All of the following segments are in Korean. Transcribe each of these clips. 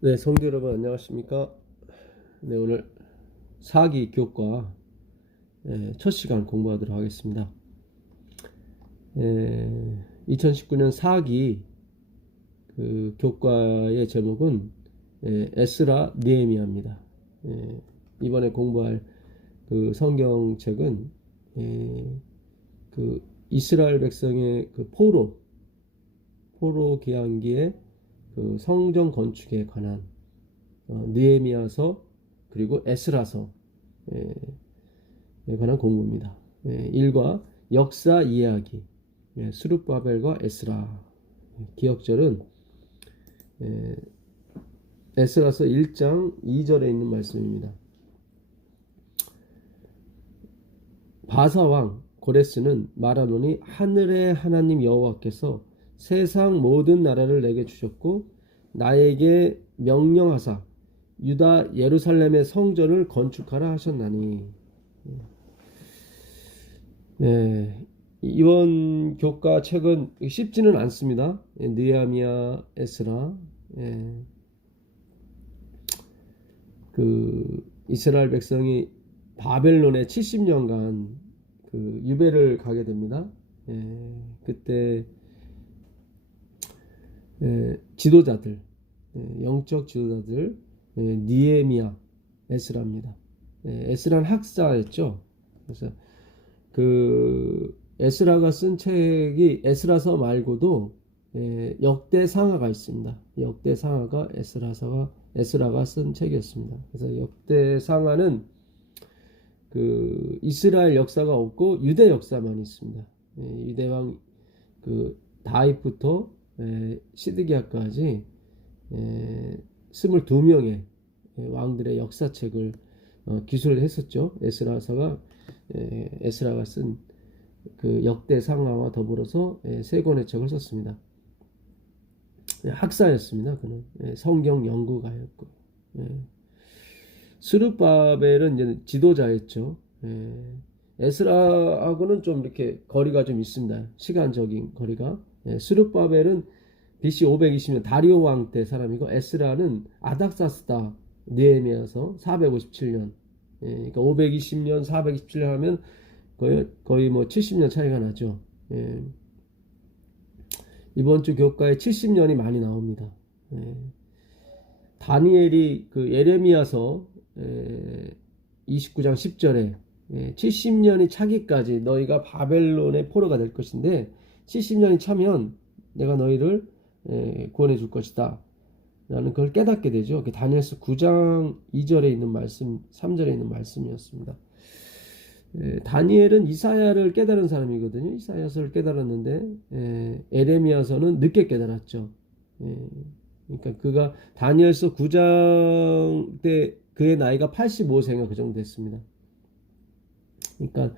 네, 성도 여러분 안녕하십니까? 네, 오늘 사기 교과 첫 시간 공부하도록 하겠습니다. 2019년 사기 그 교과의 제목은 에스라 느헤미야입니다. 이번에 공부할 그 성경책은 그 이스라엘 백성의 그 포로 기한기의 그 성전 건축에 관한 느헤미야서 그리고 에스라서에 관한 공부입니다. 1과 역사 이야기, 스룹바벨과 에스라. 기억절은 에스라서 1장 2절에 있는 말씀입니다. 바사왕 고레스는 말하노니 하늘의 하나님 여호와께서 세상 모든 나라를 내게 주셨고 나에게 명령하사 유다 예루살렘의 성전을 건축하라 하셨나니. 이번 교과 책은 쉽지는 않습니다. 느헤미야, 에스라. 그 이스라엘 백성이 바벨론에 70년간 그 유배를 가게 됩니다. 그때 지도자들, 영적 지도자들 느헤미야, 에스라입니다. 에스라는 학자였죠. 그래서 그 에스라가 쓴 책이 에스라서 말고도 역대상하가 있습니다. 역대상하가 에스라가 쓴 책이었습니다. 그래서 역대상하는 그 이스라엘 역사가 없고 유대 역사만 있습니다. 유대왕 그 다윗부터 시드기야까지 22명의 왕들의 역사책을 기술을 했었죠. 에스라가 쓴 그 역대상하와 더불어서 세 권의 책을 썼습니다. 학사였습니다. 그는 성경 연구가였고, 스룹바벨은 이제 지도자였죠. 에스라하고는 좀 이렇게 거리가 좀 있습니다. 시간적인 거리가. 스룹바벨은 BC 520년 다리오 왕 때 사람이고, 에스라는 아닥사스다 느헤미야서 457년. 그러니까 520년 427년 하면 거의 뭐 70년 차이가 나죠. 이번 주 교과에 70년이 많이 나옵니다. 다니엘이 그 예레미야서 29장 10절에 70년이 차기까지 너희가 바벨론의 포로가 될 것인데 70년이 차면 내가 너희를 구원해 줄 것이다 라는 걸 깨닫게 되죠. 다니엘서 9장 2절에 있는 말씀, 3절에 있는 말씀이었습니다. 다니엘은 이사야를 깨달은 사람이거든요. 이사야서를 깨달았는데 에레미야서는 늦게 깨달았죠. 그러니까 그가 다니엘서 9장 때 그의 나이가 85세인가 그 정도 됐습니다. 그러니까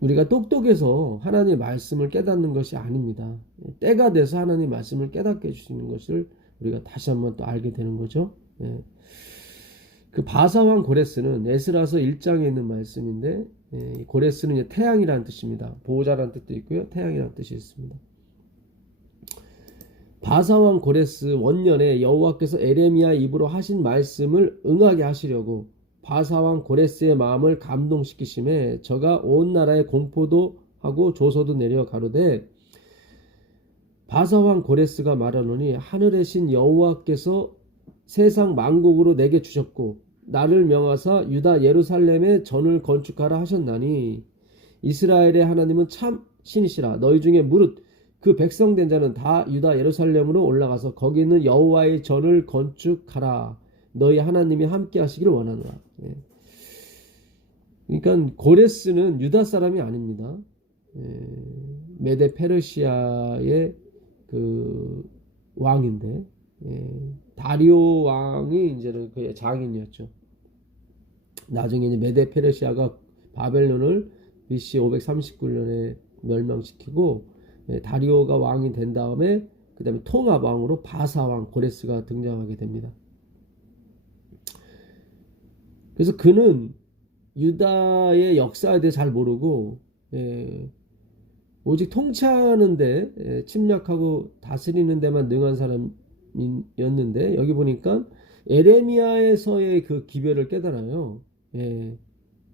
우리가 똑똑해서 하나님의 말씀을 깨닫는 것이 아닙니다. 때가 돼서 하나님의 말씀을 깨닫게 해주시는 것을 우리가 다시 한번 또 알게 되는 거죠. 그 바사왕 고레스는 에스라서 1장에 있는 말씀인데 고레스는 이제 태양이라는 뜻입니다. 보호자라는 뜻도 있고요. 태양이라는 뜻이 있습니다. 바사왕 고레스 원년에 여호와께서 에레미야 입으로 하신 말씀을 응하게 하시려고 바사왕 고레스의 마음을 감동시키심에 저가 온 나라에 공포도 하고 조소도 내려 가로되 바사왕 고레스가 말하노니 하늘의 신 여호와께서 세상 만국으로 내게 주셨고 나를 명하사 유다 예루살렘에 전을 건축하라 하셨나니 이스라엘의 하나님은 참 신이시라. 너희 중에 무릇 그 백성된 자는 다 유다 예루살렘으로 올라가서 거기 있는 여호와의 전을 건축하라. 너희 하나님이 함께 하시기를 원하노라. 그러니까 고레스는 유다 사람이 아닙니다. 메데 페르시아의 그 왕인데 다리오 왕이 이제는 그의 장인이었죠. 나중에 이제 메데 페르시아가 바벨론을 BC 539년에 멸망시키고 다리오가 왕이 된 다음에 그 다음에 통합 왕으로 바사왕 고레스가 등장하게 됩니다. 그래서 그는 유다의 역사에 대해 잘 모르고 오직 통치하는데 침략하고 다스리는 데만 능한 사람 사람이었는데 여기 보니까 에레미야에서의 그 기별을 깨달아요. 예.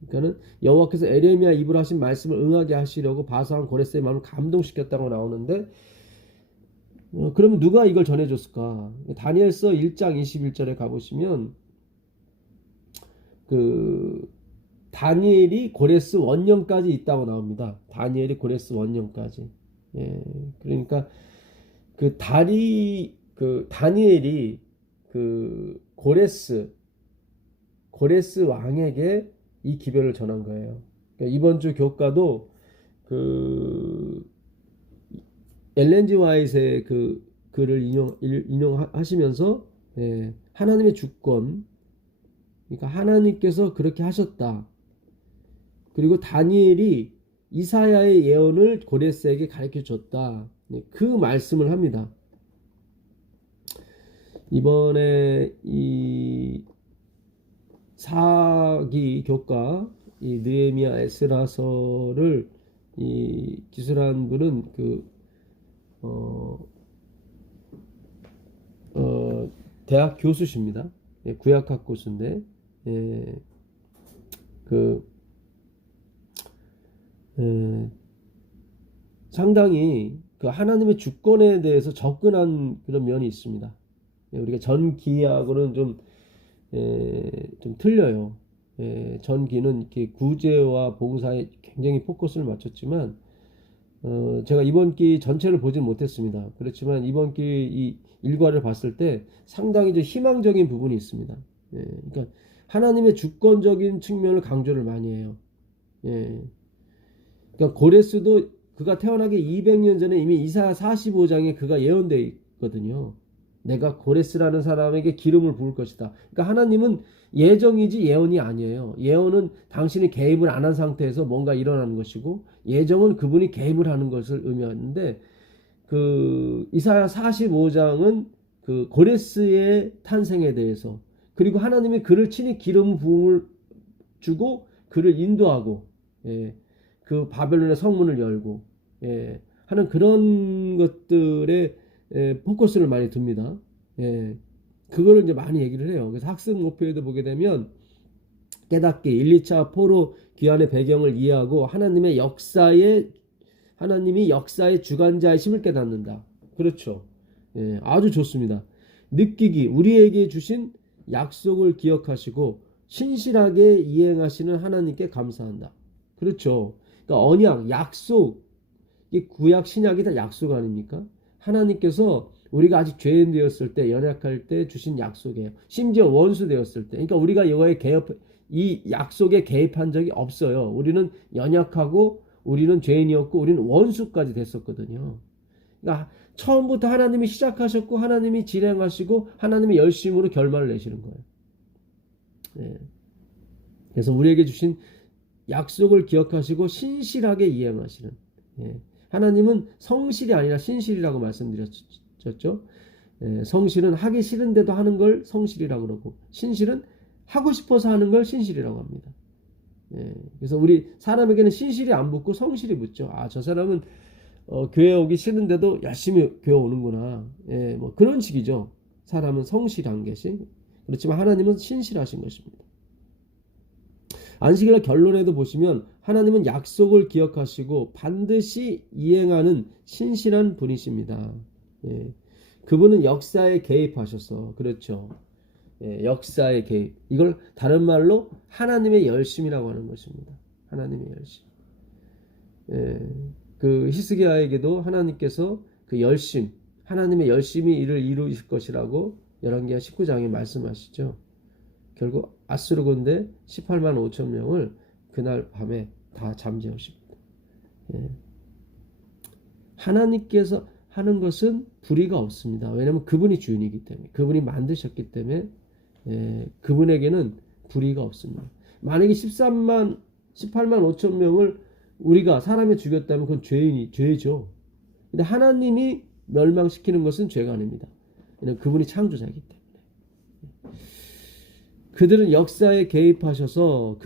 그러니까는 여호와께서 에레미야 입으로 하신 말씀을 응하게 하시려고 바사한 고레스의 마음을 감동시켰다고 나오는데 그러면 누가 이걸 전해줬을까? 다니엘서 1장 21절에 가보시면 그 다니엘이 고레스 원년까지 있다고 나옵니다. 다니엘이 고레스 원년까지. 예, 그러니까 그 다니엘이 그 고레스 왕에게 이 기별을 전한 거예요. 그러니까 이번 주 교과도 그 엘렌지 와이트의 그 글을 인용하시면서 하나님의 주권, 그러니까 하나님께서 그렇게 하셨다. 그리고 다니엘이 이사야의 예언을 고레스에게 가르쳐 줬다. 그 말씀을 합니다. 이번에 이 사기 교과 이 느헤미야 에스라서를 이 기술한 분은 대학 교수십니다. 구약학 교수인데 상당히 그 하나님의 주권에 대해서 접근한 그런 면이 있습니다. 우리가 전기하고는 좀 틀려요. 전기는 이렇게 구제와 봉사에 굉장히 포커스를 맞췄지만 제가 이번 기 전체를 보진 못했습니다. 그렇지만 이번 기 이 일과를 봤을 때 상당히 좀 희망적인 부분이 있습니다. 그러니까 하나님의 주권적인 측면을 강조를 많이 해요. 그러니까 고레스도 그가 태어나기 200년 전에 이미 이사야 45장에 그가 예언되어 있거든요. 내가 고레스라는 사람에게 기름을 부을 것이다. 그러니까 하나님은 예정이지 예언이 아니에요. 예언은 당신이 개입을 안 한 상태에서 뭔가 일어나는 것이고, 예정은 그분이 개입을 하는 것을 의미하는데, 그 이사야 45장은 그 고레스의 탄생에 대해서, 그리고 하나님이 그를 친히 기름 부음을 주고 그를 인도하고 그 바벨론의 성문을 열고 하는 그런 것들에 포커스를 많이 둡니다. 그거를 이제 많이 얘기를 해요. 그래서 학습 목표에도 보게 되면 깨닫기 1, 2차 포로 귀환의 배경을 이해하고 하나님이 역사의 주관자이심을 깨닫는다. 그렇죠. 아주 좋습니다. 느끼기, 우리에게 주신 약속을 기억하시고 신실하게 이행하시는 하나님께 감사한다. 그렇죠. 그러니까 언약, 약속, 이 구약 신약이 다 약속 아닙니까? 하나님께서 우리가 아직 죄인 되었을 때, 연약할 때 주신 약속이에요. 심지어 원수 되었을 때. 그러니까 우리가 이 약속에 개입한 적이 없어요. 우리는 연약하고 우리는 죄인이었고 우리는 원수까지 됐었거든요. 그러니까 처음부터 하나님이 시작하셨고 하나님이 진행하시고 하나님의 열심으로 결말을 내시는 거예요. 그래서 우리에게 주신 약속을 기억하시고 신실하게 이행하시는, 하나님은 성실이 아니라 신실이라고 말씀드렸죠. 성실은 하기 싫은데도 하는 걸 성실이라고 그러고, 신실은 하고 싶어서 하는 걸 신실이라고 합니다. 그래서 우리 사람에게는 신실이 안 붙고 성실이 붙죠. 저 사람은 교회 오기 싫은데도 열심히 교회 오는구나. 뭐 그런 식이죠. 사람은 성실한 것이. 그렇지만 하나님은 신실하신 것입니다. 안식일날 결론에도 보시면 하나님은 약속을 기억하시고 반드시 이행하는 신실한 분이십니다. 그분은 역사에 개입하셔서, 그렇죠. 역사의 개입. 이걸 다른 말로 하나님의 열심이라고 하는 것입니다. 하나님의 열심. 그 히스기야에게도 하나님께서 그 열심, 하나님의 열심히 이를 이루실 것이라고 열왕기하 19장에 말씀하시죠. 결국 아수르 군대 18만 5천 명을 그날 밤에 다 잠재우십니다. 하나님께서 하는 것은 불의가 없습니다. 왜냐하면 그분이 주인이기 때문에, 그분이 만드셨기 때문에 그분에게는 불의가 없습니다. 만약에 18만 5천 명을 우리가 사람이 죽였다면 그건 죄죠. 근데 하나님이 멸망시키는 것은 죄가 아닙니다. 왜냐하면 그분이 창조자이기 때문에. 그분은 역사에 개입하셔서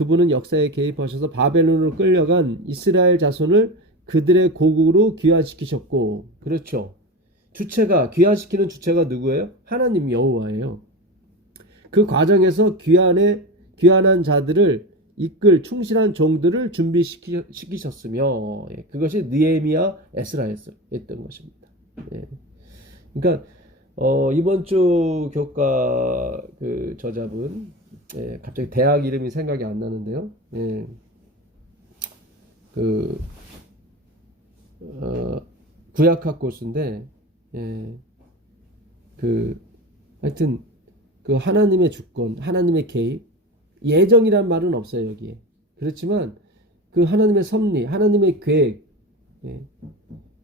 바벨론으로 끌려간 이스라엘 자손을 그들의 고국으로 귀환시키셨고, 그렇죠. 주체가 귀환시키는 주체가 누구예요? 하나님 여호와예요. 그 과정에서 귀환한 자들을 이끌 충실한 종들을 준비시키셨으며 그것이 느헤미야 에스라였던 것입니다. 예. 그러니까 이번 주 교과 그 저자분 갑자기 대학 이름이 생각이 안 나는데요. 그 구약학 교수인데 그 하여튼 그 하나님의 주권, 하나님의 개입, 예정이란 말은 없어요 여기에. 그렇지만 그 하나님의 섭리, 하나님의 계획,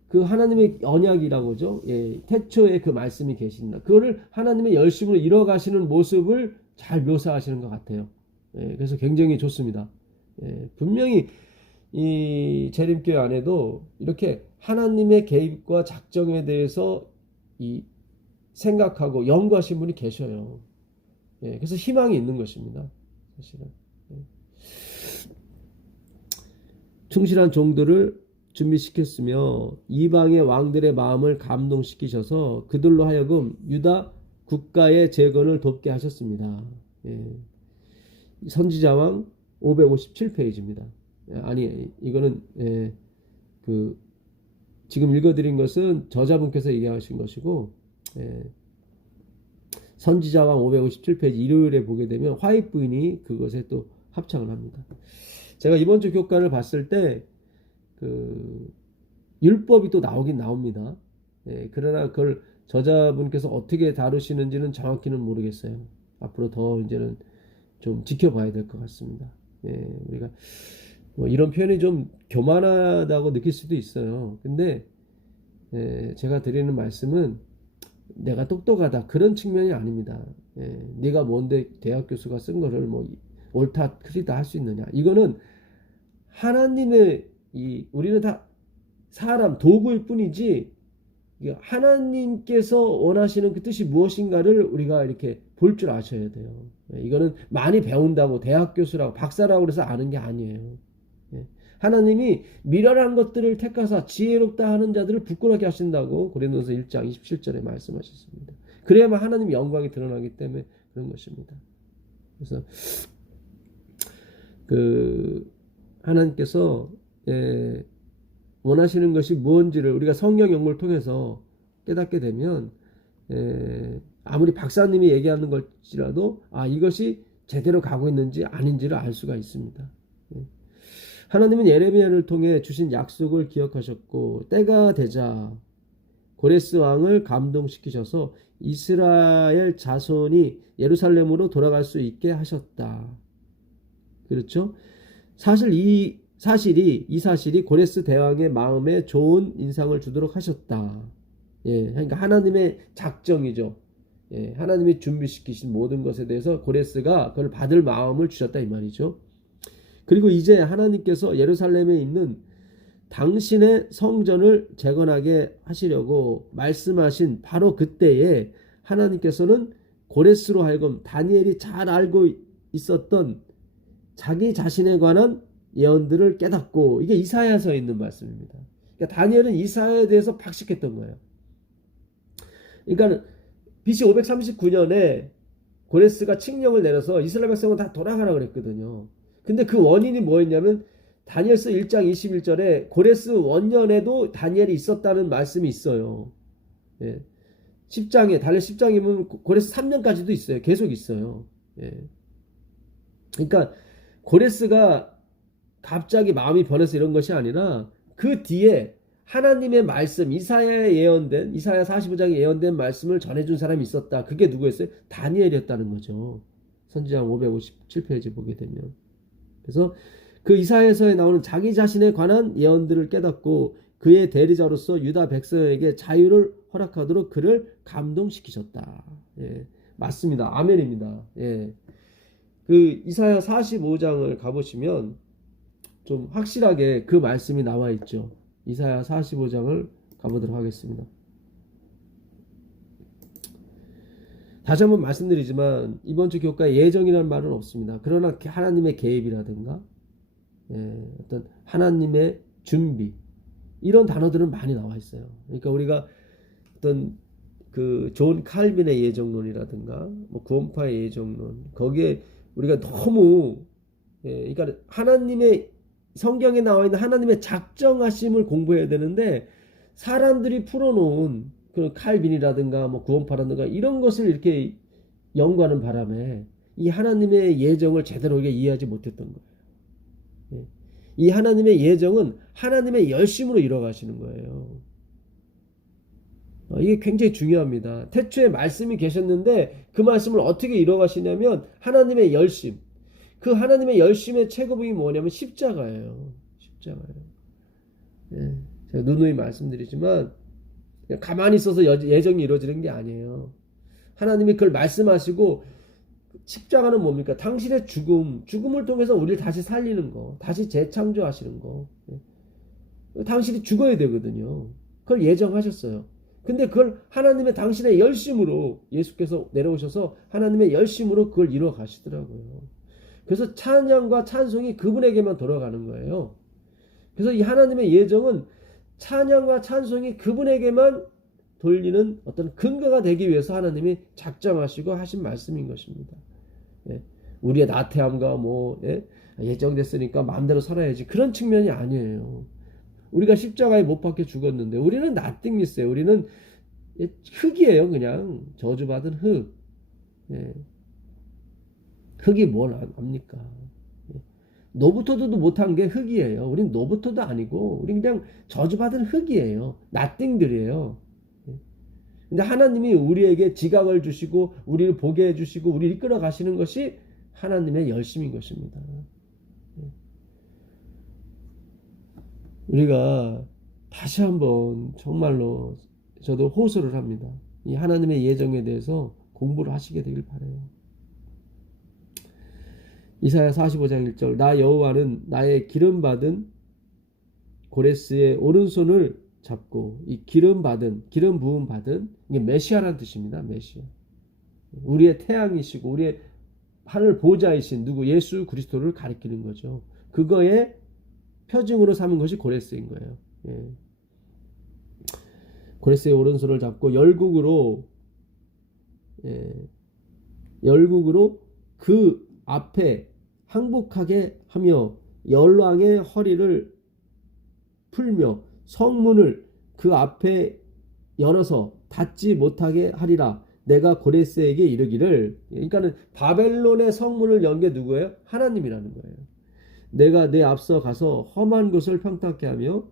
그 하나님의 언약이라고죠. 태초에 그 말씀이 계신다. 그거를 하나님의 열심으로 이뤄가시는 모습을 잘 묘사하시는 것 같아요. 그래서 굉장히 좋습니다. 분명히 이 재림교회 안에도 이렇게 하나님의 개입과 작정에 대해서 이 생각하고 연구하신 분이 계셔요. 그래서 희망이 있는 것입니다. 사실은. 충실한 종들을 준비시켰으며 이방의 왕들의 마음을 감동시키셔서 그들로 하여금 유다 국가의 재건을 돕게 하셨습니다. 선지자왕 557페이지입니다. 아니 이거는 그 지금 읽어드린 것은 저자분께서 얘기하신 것이고 선지자왕 557페이지 일요일에 보게 되면 화이트 부인이 그것에 또 합창을 합니다. 제가 이번 주 교과를 봤을 때 그 율법이 또 나오긴 나옵니다. 그러나 그걸 저자분께서 어떻게 다루시는지는 정확히는 모르겠어요. 앞으로 더 이제는 좀 지켜봐야 될 것 같습니다. 우리가 뭐 이런 표현이 좀 교만하다고 느낄 수도 있어요. 근데 제가 드리는 말씀은 내가 똑똑하다 그런 측면이 아닙니다. 네가 뭔데 대학 교수가 쓴 거를 뭐 옳다 그리다 할 수 있느냐. 이거는 하나님의 우리는 다 사람 도구일 뿐이지 하나님께서 원하시는 그 뜻이 무엇인가를 우리가 이렇게 볼 줄 아셔야 돼요. 이거는 많이 배운다고 대학 교수라고 박사라고 그래서 아는 게 아니에요. 하나님이 미련한 것들을 택하사 지혜롭다 하는 자들을 부끄럽게 하신다고 고린도서 1장 27절에 말씀하셨습니다. 그래야만 하나님의 영광이 드러나기 때문에 그런 것입니다. 그래서 그 하나님께서 원하시는 것이 무엇인지를 우리가 성령 연구를 통해서 깨닫게 되면 아무리 박사님이 얘기하는 것이라도 이것이 제대로 가고 있는지 아닌지를 알 수가 있습니다. 하나님은 예레미야를 통해 주신 약속을 기억하셨고 때가 되자 고레스 왕을 감동시키셔서 이스라엘 자손이 예루살렘으로 돌아갈 수 있게 하셨다. 그렇죠? 이 사실이 고레스 대왕의 마음에 좋은 인상을 주도록 하셨다. 그러니까 하나님의 작정이죠. 하나님이 준비시키신 모든 것에 대해서 고레스가 그걸 받을 마음을 주셨다 이 말이죠. 그리고 이제 하나님께서 예루살렘에 있는 당신의 성전을 재건하게 하시려고 말씀하신 바로 그때에 하나님께서는 고레스로 하여금 다니엘이 잘 알고 있었던 자기 자신에 관한 예언들을 깨닫고 이게 이사야서에 있는 말씀입니다. 그러니까 다니엘은 이사야에 대해서 박식했던 거예요. 그러니까 BC 539년에 고레스가 칙령을 내려서 이스라엘 백성은 다 돌아가라 그랬거든요. 근데 그 원인이 뭐였냐면 다니엘서 1장 21절에 고레스 원년에도 다니엘이 있었다는 말씀이 있어요. 다니엘 10장이면 고레스 3년까지도 있어요. 계속 있어요. 그러니까 고레스가 갑자기 마음이 변해서 이런 것이 아니라 그 뒤에 하나님의 말씀 이사야 45장에 예언된 말씀을 전해준 사람이 있었다. 그게 누구였어요? 다니엘이었다는 거죠. 선지자왕 557페이지 보게 되면. 그래서 그 이사야서에 나오는 자기 자신에 관한 예언들을 깨닫고 그의 대리자로서 유다 백성에게 자유를 허락하도록 그를 감동시키셨다. 맞습니다. 아멘입니다. 그 이사야 45장을 가보시면 좀 확실하게 그 말씀이 나와 있죠. 이사야 45장을 가보도록 하겠습니다. 다시 한번 말씀드리지만 이번 주 교과에 예정이라는 말은 없습니다. 그러나 하나님의 개입이라든가 하나님의 준비 이런 단어들은 많이 나와 있어요. 그러니까 우리가 어떤 그 존 칼빈의 예정론이라든가 뭐 구원파의 예정론 거기에 우리가 너무 그러니까 하나님의 성경에 나와 있는 하나님의 작정하심을 공부해야 되는데 사람들이 풀어놓은 그런 칼빈이라든가 뭐 구원파라든가 이런 것을 이렇게 연구하는 바람에 이 하나님의 예정을 제대로 이해하지 못했던 거예요. 이 하나님의 예정은 하나님의 열심으로 이뤄가시는 거예요. 이게 굉장히 중요합니다. 태초에 말씀이 계셨는데 그 말씀을 어떻게 이뤄가시냐면 하나님의 열심. 그 하나님의 열심의 최고봉이 뭐냐면 십자가예요. 십자가예요. 제가 누누이 말씀드리지만 그냥 가만히 있어서 예정이 이루어지는 게 아니에요. 하나님이 그걸 말씀하시고 십자가는 뭡니까? 당신의 죽음을 통해서 우리를 다시 살리는 거, 다시 재창조하시는 거. 당신이 죽어야 되거든요. 그걸 예정하셨어요. 근데 그걸 하나님의 당신의 열심으로 예수께서 내려오셔서 하나님의 열심으로 그걸 이루어 가시더라고요. 그래서 찬양과 찬송이 그분에게만 돌아가는 거예요. 그래서 이 하나님의 예정은 찬양과 찬송이 그분에게만 돌리는 어떤 근거가 되기 위해서 하나님이 작정하시고 하신 말씀인 것입니다. 우리의 나태함과 뭐 예정됐으니까 마음대로 살아야지 그런 측면이 아니에요. 우리가 십자가에 못 박혀 죽었는데 우리는 nothingness예요. 우리는 흙이에요. 그냥 저주받은 흙. 흙이 뭘 압니까? 노부터도 못한 게 흙이에요. 우린 노부터도 아니고 우린 그냥 저주받은 흙이에요. nothing들이에요. 근데 하나님이 우리에게 지각을 주시고 우리를 보게 해주시고 우리를 이끌어 가시는 것이 하나님의 열심인 것입니다. 우리가 다시 한번 정말로 저도 호소를 합니다. 이 하나님의 예정에 대해서 공부를 하시게 되길 바라요. 이사야 45장 1절 나 여호와는 나의 기름 고레스의 오른손을 잡고 이 기름 부음 받은 이게 메시아라는 뜻입니다. 메시아. 우리의 태양이시고 우리의 하늘 보좌이신 누구 예수 그리스도를 가리키는 거죠. 그거에 표징으로 삼은 것이 고레스인 거예요. 고레스의 오른손을 잡고 열국으로 그 앞에 항복하게 하며 열왕의 허리를 풀며 성문을 그 앞에 열어서 닫지 못하게 하리라. 내가 고레스에게 이르기를 그러니까는 바벨론의 성문을 연 게 누구예요? 하나님이라는 거예요. 내가 내 앞서 가서 험한 곳을 평탄케 하며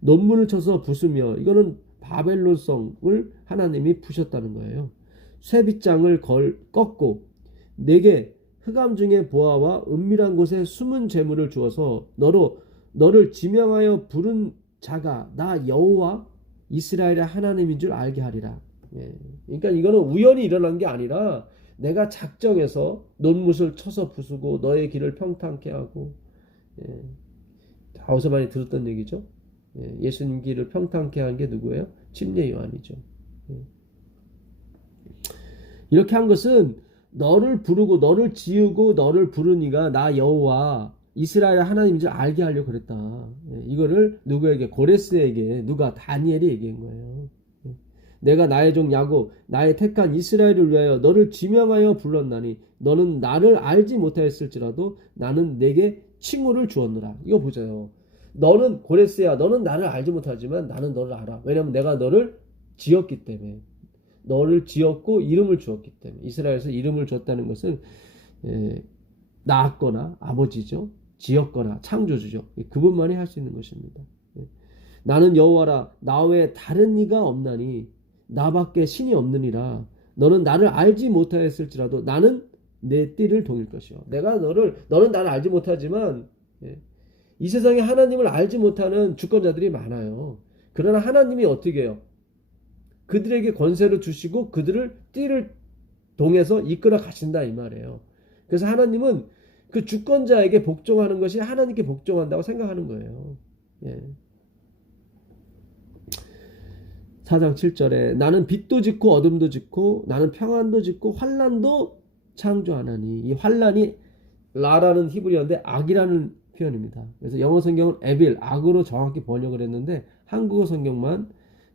논문을 쳐서 부수며 이거는 바벨론성을 하나님이 부셨다는 거예요. 쇠빗장을 꺾고 내게 흑암 중에 보아와 은밀한 곳에 숨은 재물을 주어서 너를 지명하여 부른 자가 나 여호와 이스라엘의 하나님인 줄 알게 하리라. 그러니까 이거는 우연히 일어난 게 아니라 내가 작정해서 논문을 쳐서 부수고 너의 길을 평탄케 하고 다 어디서 많이 들었던 얘기죠. 예수님 길을 평탄케 한 게 누구예요? 침례 요한이죠. 이렇게 한 것은 너를 부르고 너를 지우고 너를 부르니가 나 여호와 이스라엘 하나님인 줄 알게 하려고 그랬다. 이거를 누구에게? 고레스에게. 누가? 다니엘이 얘기한 거예요. 내가 나의 종 야곱 나의 택한 이스라엘을 위하여 너를 지명하여 불렀나니 너는 나를 알지 못하였을지라도 나는 내게 칭호를 주었노라. 이거 보세요. 너는 고레스야. 너는 나를 알지 못하지만 나는 너를 알아. 왜냐하면 내가 너를 지었기 때문에. 너를 지었고 이름을 주었기 때문에. 이스라엘에서 이름을 줬다는 것은 낳았거나 아버지죠. 지었거나 창조주죠. 그분만이 할 수 있는 것입니다. 나는 여호와라. 나 외에 다른 이가 없나니 나밖에 신이 없느니라. 너는 나를 알지 못하였을지라도 나는 내 띠를 동일 것이요. 너는 나를 알지 못하지만 이 세상에 하나님을 알지 못하는 주권자들이 많아요. 그러나 하나님이 어떻게 해요? 그들에게 권세를 주시고 그들을 띠를 동해서 이끌어 가신다 이 말이에요. 그래서 하나님은 그 주권자에게 복종하는 것이 하나님께 복종한다고 생각하는 거예요. 4장 7절에 나는 빛도 짓고 어둠도 짓고 나는 평안도 짓고 환난도 창조하나니 이 환난이 라라는 히브리어인데 악이라는 표현입니다. 그래서 영어 성경은 에빌 악으로 정확히 번역을 했는데 한국어 성경만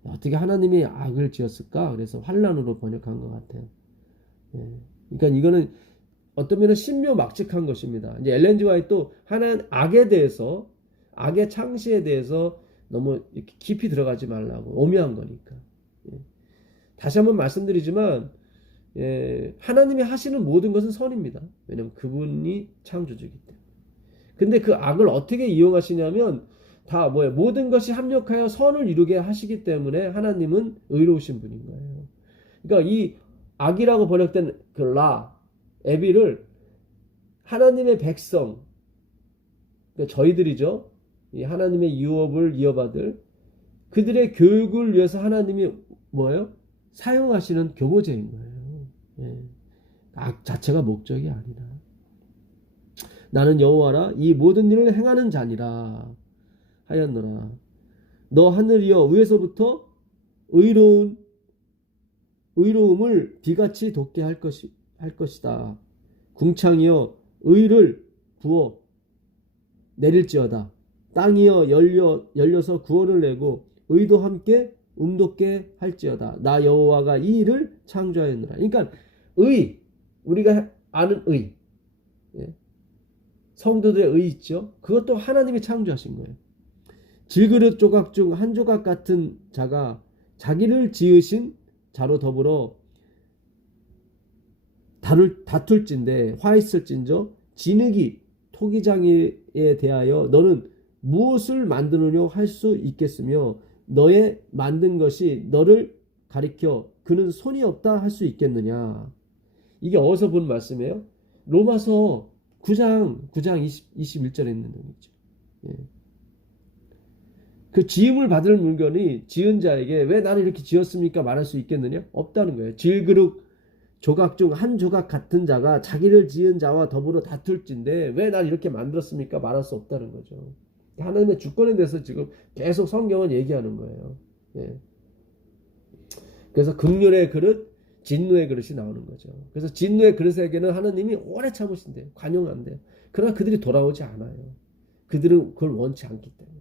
어떻게 하나님이 악을 지었을까? 그래서 환란으로 번역한 것 같아요. 예. 그러니까 이거는 어떤 면은 신묘막측한 것입니다. 이제 엘렌 G 화이트도 하나님 악에 대해서, 악의 창시에 대해서 너무 이렇게 깊이 들어가지 말라고, 오묘한 거니까. 예. 다시 한번 말씀드리지만, 예, 하나님이 하시는 모든 것은 선입니다. 왜냐하면 그분이 창조주이기 때문에. 근데 그 악을 어떻게 이용하시냐면 다 뭐예요? 모든 것이 합력하여 선을 이루게 하시기 때문에 하나님은 의로우신 분인 거예요. 그러니까 이 악이라고 번역된 그 에비를 하나님의 백성, 그러니까 저희들이죠. 이 하나님의 유업을 이어받을 그들의 교육을 위해서 하나님이 뭐예요? 사용하시는 교보제인 거예요. 예. 악 자체가 목적이 아니라. 나는 여호와라 이 모든 일을 행하는 자니라 하였노라. 너 하늘이여 위에서부터 의로움을 비같이 돋게 할 것이다. 궁창이여 의를 부어 내릴지어다. 땅이여 열려서 구원을 내고 의도 함께 돋게 할지어다. 나 여호와가 이 일을 창조하였노라. 그러니까 우리가 아는 예. 성도들의 의 있죠. 그것도 하나님이 창조하신 거예요. 질그릇 조각 중 한 조각 같은 자가 자기를 지으신 자로 더불어 다툴진대 화 있을진저 진흙이 토기장에 대하여 너는 무엇을 만드느냐 할 수 있겠으며 너의 만든 것이 너를 가리켜 그는 손이 없다 할 수 있겠느냐. 이게 어디서 본 말씀이에요? 로마서 9장 21절에 있는 내용이죠. 예. 그 지음을 받을 물건이 지은 자에게 왜 나는 이렇게 지었습니까? 말할 수 있겠느냐? 없다는 거예요. 질그릇 조각 중 한 조각 같은 자가 자기를 지은 자와 더불어 다툴진데 왜 난 이렇게 만들었습니까? 말할 수 없다는 거죠. 하나님의 주권에 대해서 지금 계속 성경은 얘기하는 거예요. 예. 그래서 긍휼의 그릇, 진노의 그릇이 나오는 거죠. 그래서 진노의 그릇에게는 하나님이 오래 참으신대요. 관용한대요. 그러나 그들이 돌아오지 않아요. 그들은 그걸 원치 않기 때문에.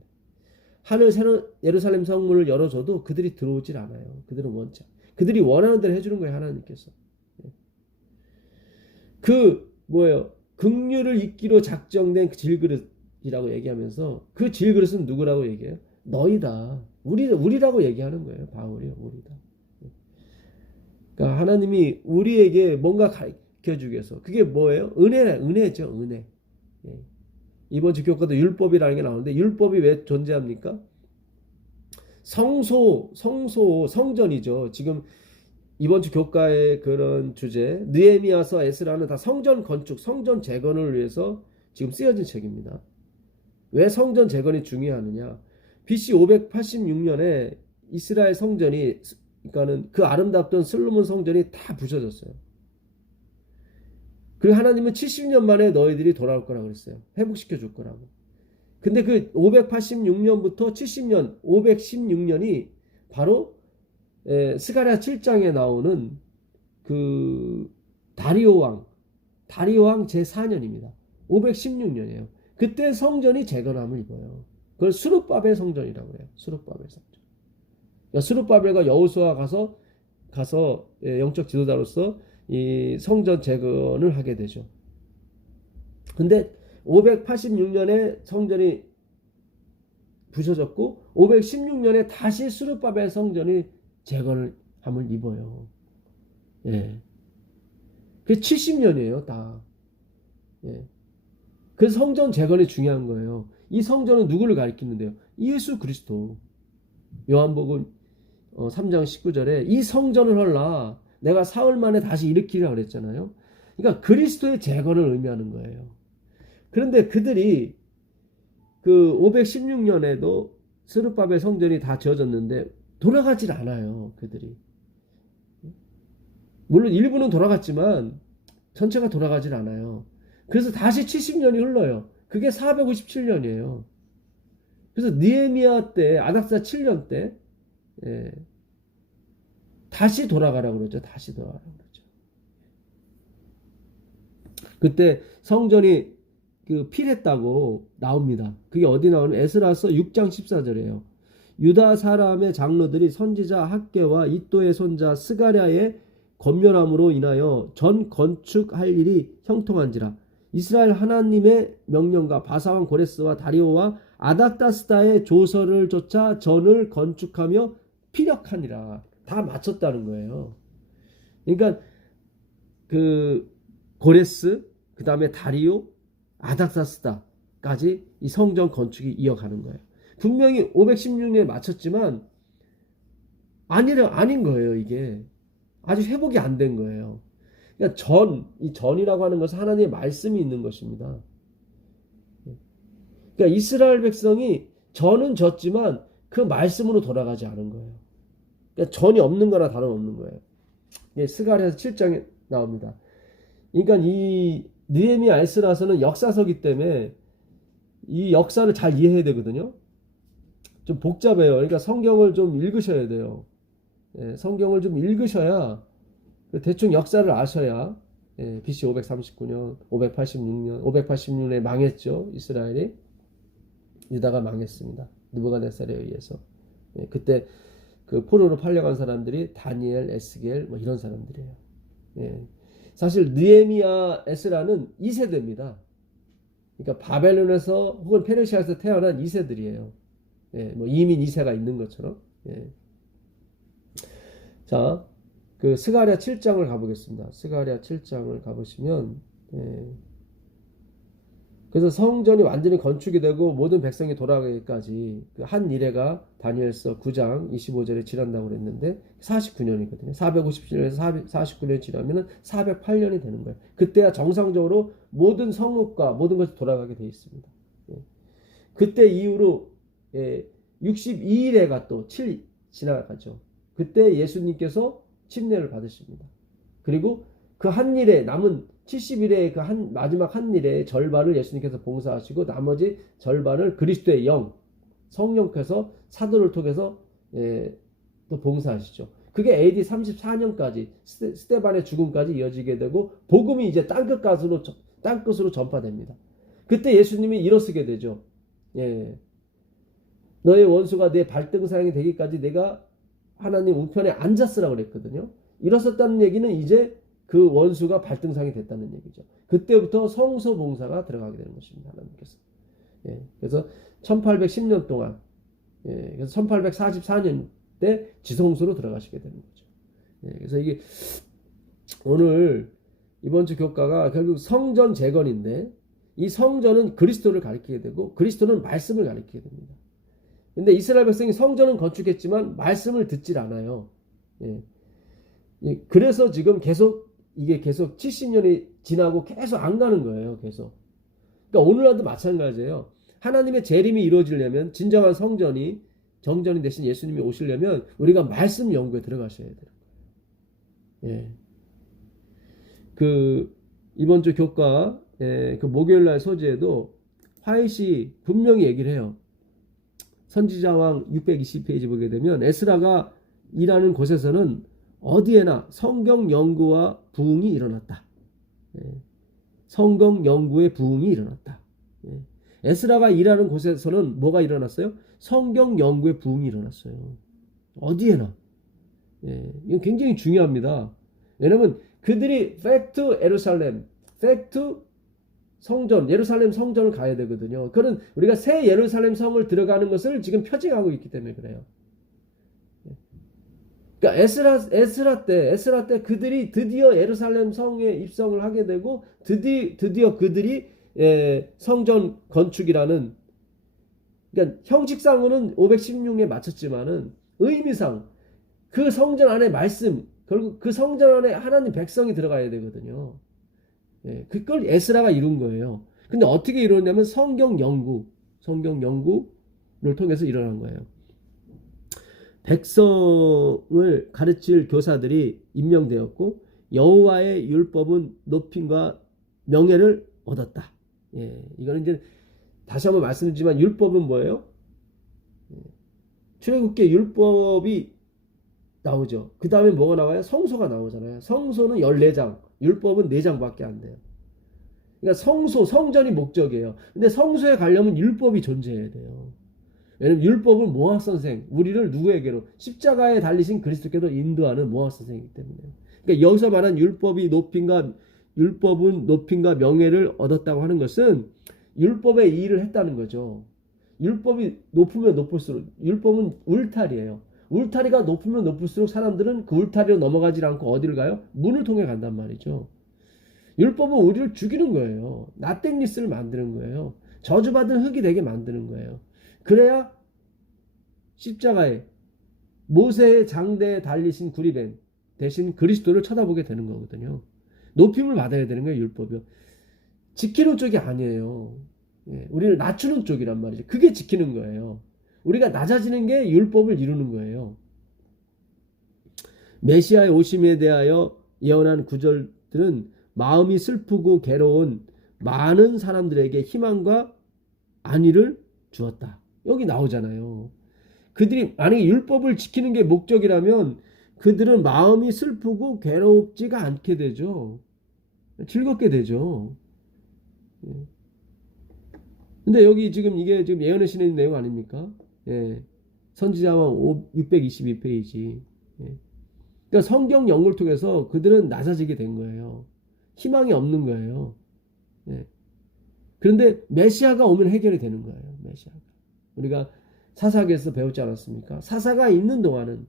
하늘 새로운 예루살렘 성문을 열어줘도 그들이 들어오질 않아요. 그들은 원치 않아요. 그들이 원하는 대로 해주는 거예요. 하나님께서. 그 뭐예요? 긍휼을 잇기로 작정된 그 질그릇이라고 얘기하면서 그 질그릇은 누구라고 얘기해요? 너희다. 우리라고 얘기하는 거예요. 바울이 우리다. 그러니까 하나님이 우리에게 뭔가 가르쳐주기 위해서 그게 뭐예요? 은혜죠. 은혜. 예. 이번 주 교과도 율법이라는 게 나오는데 율법이 왜 존재합니까? 성전이죠. 지금 이번 주 교과의 그런 주제 느헤미야서 에스라는 다 성전 건축, 성전 재건을 위해서 지금 쓰여진 책입니다. 왜 성전 재건이 중요하느냐? BC 586년에 이스라엘 성전이 그러니까는 그 아름답던 솔로몬 성전이 다 부서졌어요. 그리고 하나님은 70년 만에 너희들이 돌아올 거라고 그랬어요. 회복시켜 줄 거라고. 근데 그 586년부터 70년, 516년이 바로 스가랴 7장에 나오는 그 다리오 왕 제4년입니다. 516년이에요. 그때 성전이 재건함을 입어요. 그걸 스룹바벨 성전이라고 해요. 스룹바벨 성전. 그러니까 스룹바벨과 여호수아 가서 영적 지도자로서 이 성전 재건을 하게 되죠. 근데 586년에 성전이 부서졌고 516년에 다시 스룹바벨 성전이 재건을 함을 입어요. 예. 그 70년이에요, 다. 예. 그 성전 재건이 중요한 거예요. 이 성전은 누구를 가리키는데요? 예수 그리스도. 요한복음 3장 19절에 이 성전을 헐라 내가 사흘 만에 다시 일으키리라 그랬잖아요. 그러니까 그리스도의 재건을 의미하는 거예요. 그런데 그들이 그 516년에도 스룹바벨 성전이 다 지어졌는데 돌아가질 않아요. 그들이. 물론 일부는 돌아갔지만 전체가 돌아가질 않아요. 그래서 다시 70년이 흘러요. 그게 457년이에요. 그래서 느헤미야 때 아닥사 7년 때 다시 돌아가라고 그러죠. 다시 돌아가라고 그러죠. 그때 성전이 그 필했다고 나옵니다. 그게 어디 나오는 에스라서 6장 14절이에요. 유다 사람의 장로들이 선지자 학개와 이도의 손자 스가랴의 권면함으로 인하여 전 건축할 일이 형통한지라. 이스라엘 하나님의 명령과 바사왕 고레스와 다리오와 아닥다스다의 조서를 쫓아 전을 건축하며 피력하니라. 다 마쳤다는 거예요. 그러니까 그 고레스, 그 다음에 다리오, 아닥다스다까지 이 성전 건축이 이어가는 거예요. 분명히 516년에 마쳤지만 아닌 거예요. 이게 아직 회복이 안 된 거예요. 그러니까 이 전이라고 하는 것은 하나님의 말씀이 있는 것입니다. 그러니까 이스라엘 백성이 전은 졌지만 그 말씀으로 돌아가지 않은 거예요. 그러니까 전이 없는 거나 다름없는 거예요. 스가랴서 7장에 나옵니다. 그러니까 이 느헤미야 에스라서는 역사서기 때문에 이 역사를 잘 이해해야 되거든요. 좀 복잡해요. 그러니까 성경을 좀 읽으셔야 돼요. 성경을 좀 읽으셔야 대충 역사를 아셔야 BC 539년, 586년, 586년에 망했죠. 이스라엘이. 유다가 망했습니다. 느부갓네살에 의해서. 그때 그 포로로 팔려간 사람들이 다니엘, 에스겔 뭐 이런 사람들이에요. 사실 느헤미야, 에스라는 2세대입니다. 그러니까 바벨론에서 혹은 페르시아에서 태어난 2세들이에요. 뭐 이민 2세가 있는 것처럼. 자, 그 스가랴 7장을 가보겠습니다. 스가랴 7장을 가보시면 그래서 성전이 완전히 건축이 되고 모든 백성이 돌아가기까지 그 한 이래가 다니엘서 9장 25절에 지난다고 그랬는데 49년이거든요. 457년에서 49년이 지나면 408년이 되는 거예요. 그때야 정상적으로 모든 성읍과 모든 것이 돌아가게 되어 있습니다. 그때 이후로 62일에가 또 7일 지나가죠. 그때 예수님께서 침례를 받으십니다. 그리고 그 한 일에 남은 70일의 그 마지막 한 일의 절반을 예수님께서 봉사하시고 나머지 절반을 그리스도의 영, 성령께서 사도를 통해서 또 봉사하시죠. 그게 AD 34년까지 스데반의 죽음까지 이어지게 되고 복음이 이제 땅끝으로 전파됩니다. 그때 예수님이 일어서게 되죠. 너의 원수가 내 발등상이 되기까지 내가 하나님 우편에 앉았으라고 그랬거든요. 일어섰다는 얘기는 이제 그 원수가 발등상이 됐다는 얘기죠. 그때부터 성소 봉사가 들어가게 되는 것입니다. 하나님께서. 그래서 1810년 동안, 그래서 1844년 때 지성소로 들어가시게 되는 거죠. 그래서 이게 오늘 이번 주 교과가 결국 성전 재건인데 이 성전은 그리스도를 가리키게 되고 그리스도는 말씀을 가리키게 됩니다. 근데 이스라엘 백성이 성전은 건축했지만 말씀을 듣질 않아요. 그래서 지금 이게 계속 70년이 지나고 계속 안 가는 거예요. 계속. 그러니까 오늘날도 마찬가지예요. 하나님의 재림이 이루어지려면 진정한 성전이 정전이 되신 예수님이 오시려면 우리가 말씀 연구에 들어가셔야 돼요. 그 이번 주 교과 그 목요일날 소지에도 화이시 분명히 얘기를 해요. 선지자왕 620페이지 보게 되면 에스라가 일하는 곳에서는 어디에나 성경 연구와 부흥이 일어났다. 성경 연구의 부흥이 일어났다. 에스라가 일하는 곳에서는 뭐가 일어났어요? 성경 연구의 부흥이 일어났어요. 어디에나. 이건 굉장히 중요합니다. 왜냐하면 그들이 팩트 예루살렘, 팩트 성전, 예루살렘 성전을 가야 되거든요. 그건 우리가 새 예루살렘 성을 들어가는 것을 지금 표징하고 있기 때문에 그래요. 그러니까 에스라 때 그들이 드디어 예루살렘 성에 입성을 하게 되고 드디어 그들이 성전 건축이라는, 그러니까 형식상으로는 516년에 마쳤지만은 의미상 그 성전 안에 말씀, 결국 그 성전 안에 하나님 백성이 들어가야 되거든요. 그걸 에스라가 이룬 거예요. 근데 어떻게 이루었냐면 성경 연구를 통해서 일어난 거예요. 백성을 가르칠 교사들이 임명되었고 여호와의 율법은 높임과 명예를 얻었다. 이거는 이제 다시 한번 말씀드리지만 율법은 뭐예요? 출애굽기에 율법이 나오죠. 그 다음에 뭐가 나와요? 성소가 나오잖아요. 성소는 14장, 율법은 4장밖에 안 돼요. 그러니까 성전이 목적이에요. 근데 성소에 가려면 율법이 존재해야 돼요. 왜냐면 율법은 모학 선생, 우리를 누구에게로? 십자가에 달리신 그리스도께로 인도하는 모학 선생이기 때문에. 그러니까 여기서 말한 율법은 높임과 명예를 얻었다고 하는 것은 율법의 일을 했다는 거죠. 율법이 높으면 높을수록, 율법은 울타리예요. 울타리가 높으면 높을수록 사람들은 그 울타리로 넘어가지 않고 어디를 가요? 문을 통해 간단 말이죠. 율법은 우리를 죽이는 거예요. 나땡리스를 만드는 거예요. 저주받은 흙이 되게 만드는 거예요. 그래야 십자가에 모세의 장대에 달리신 구리뱀 대신 그리스도를 쳐다보게 되는 거거든요. 높임을 받아야 되는 거예요. 율법이요. 지키는 쪽이 아니에요. 우리를 낮추는 쪽이란 말이죠. 그게 지키는 거예요. 우리가 낮아지는 게 율법을 이루는 거예요. 메시아의 오심에 대하여 예언한 구절들은 마음이 슬프고 괴로운 많은 사람들에게 희망과 안위를 주었다. 여기 나오잖아요. 그들이 만약에 율법을 지키는 게 목적이라면 그들은 마음이 슬프고 괴롭지가 않게 되죠. 즐겁게 되죠. 근데 여기 지금 이게 지금 예언의 신의 내용 아닙니까? 예. 선지자왕 622페이지. 예. 그러니까 성경 연구를 통해서 그들은 낮아지게 된 거예요. 희망이 없는 거예요. 예. 그런데 메시아가 오면 해결이 되는 거예요. 메시아가. 우리가 사사기에서 배웠지 않았습니까? 사사가 있는 동안은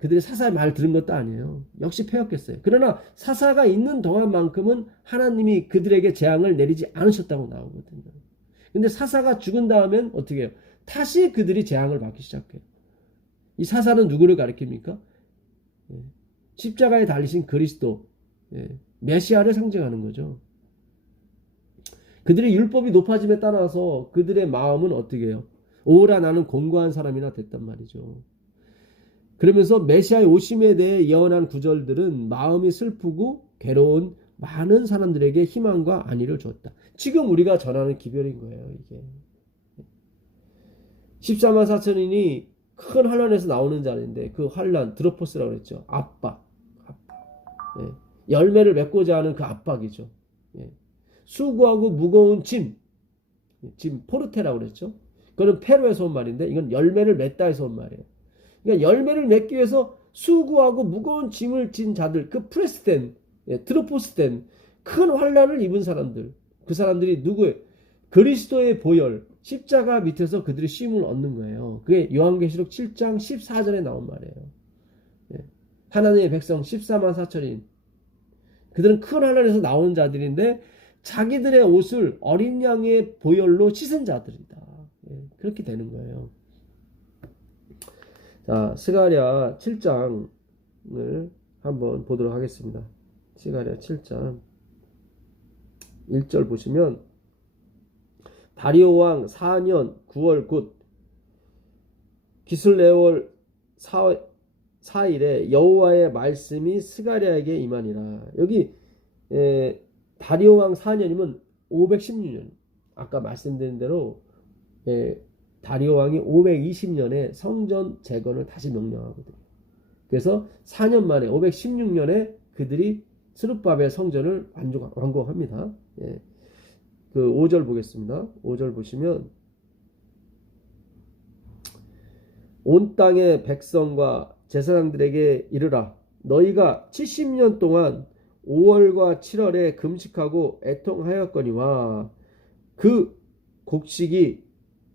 그들이 사사의 말 들은 것도 아니에요. 역시 패였겠어요. 그러나 사사가 있는 동안만큼은 하나님이 그들에게 재앙을 내리지 않으셨다고 나오거든요. 근데 사사가 죽은 다음엔 어떻게 해요? 다시 그들이 재앙을 받기 시작해요. 이 사사는 누구를 가리킵니까? 십자가에 달리신 그리스도, 메시아를 상징하는 거죠. 그들의 율법이 높아짐에 따라서 그들의 마음은 어떻게 해요? 오라 나는 공고한 사람이나 됐단 말이죠. 그러면서 메시아의 오심에 대해 예언한 구절들은 마음이 슬프고 괴로운 많은 사람들에게 희망과 안위를 주었다. 지금 우리가 전하는 기별인 거예요. 이게 14만 4천인이 큰 환란에서 나오는 자리인데 그 환란 드로포스라고 그랬죠. 압박. 열매를 맺고자 하는 그 압박이죠. 수고하고 무거운 짐 포르테라고 그랬죠. 그거는 페루에서 온 말인데 이건 열매를 맺다 해서 온 말이에요. 그러니까 열매를 맺기 위해서 수고하고 무거운 짐을 진 자들, 그 프레스된, 드로포스된 큰 환란을 입은 사람들, 그 사람들이 누구예요? 그리스도의 보혈, 십자가 밑에서 그들이 쉼을 얻는 거예요. 그게 요한계시록 7장 14절에 나온 말이에요. 하나님의 백성 14만 4천인 그들은 큰 환란에서 나온 자들인데 자기들의 옷을 어린 양의 보혈로 씻은 자들이다. 그렇게 되는 거예요. 자, 스가랴 7장을 한번 보도록 하겠습니다. 스가랴 7장 1절 보시면 다리오 왕 4년 9월 곧 기슬레월 4일에 여호와의 말씀이 스가랴에게 임하니라. 여기 다리오 왕 4년이면 516년. 아까 말씀드린 대로 다리오 왕이 520년에 성전 재건을 다시 명령하거든요. 그래서 4년 만에 516년에 그들이 스룹바벨 성전을 완공합니다. 그 5절 보겠습니다. 5절 보시면 온 땅의 백성과 제사장들에게 이르라. 너희가 70년 동안 5월과 7월에 금식하고 애통하였거니와 그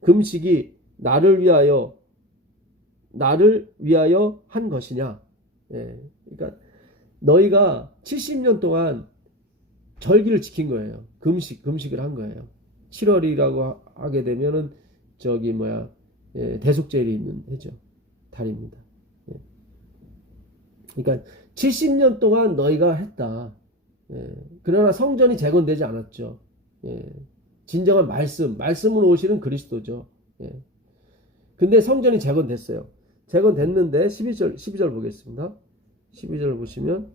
금식이 나를 위하여 한 것이냐. 그러니까 너희가 70년 동안 절기를 지킨 거예요. 금식을 한 거예요. 7월이라고 하게 되면은 대속절이 있는 해죠. 달입니다. 그러니까 70년 동안 너희가 했다. 그러나 성전이 재건되지 않았죠. 진정한 말씀으로 오시는 그리스도죠. 근데 성전이 재건됐어요. 재건됐는데 12절 보겠습니다. 12절 보시면